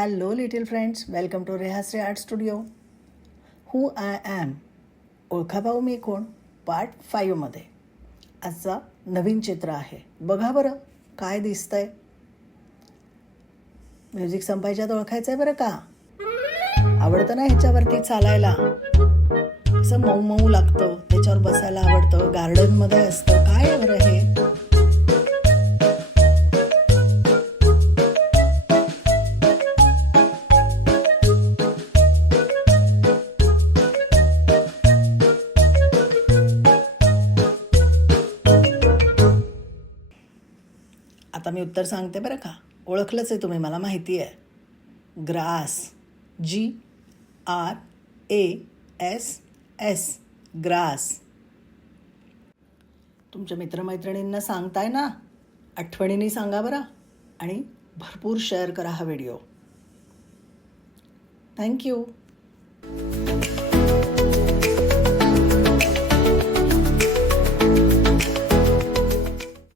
Hello little friends, welcome to Rehashri art studio. Who I am, ओळखा भाऊ मी कोण, part 5मध्ये आजचा नवीन चित्र आहे. बघा बरं काय दिसतंय. म्युझिक संपायच्यात ओळखायचं आहे बरं का. आवडतं ना ह्याच्यावरती चालायला, असं मऊ मऊ लागतं, त्याच्यावर बसायला आवडतं, गार्डनमध्ये असतं. काय आहे बरं हे. आता मी उत्तर सांगते बरं का. ओळखलंच आहे तुम्ही, मला माहिती आहे. Grass, GRASS, grass. तुमच्या मित्रमैत्रिणींना सांगताय ना, आठवणीने सांगा बरं, आणि भरपूर शेअर करा हा व्हिडिओ. थँक्यू.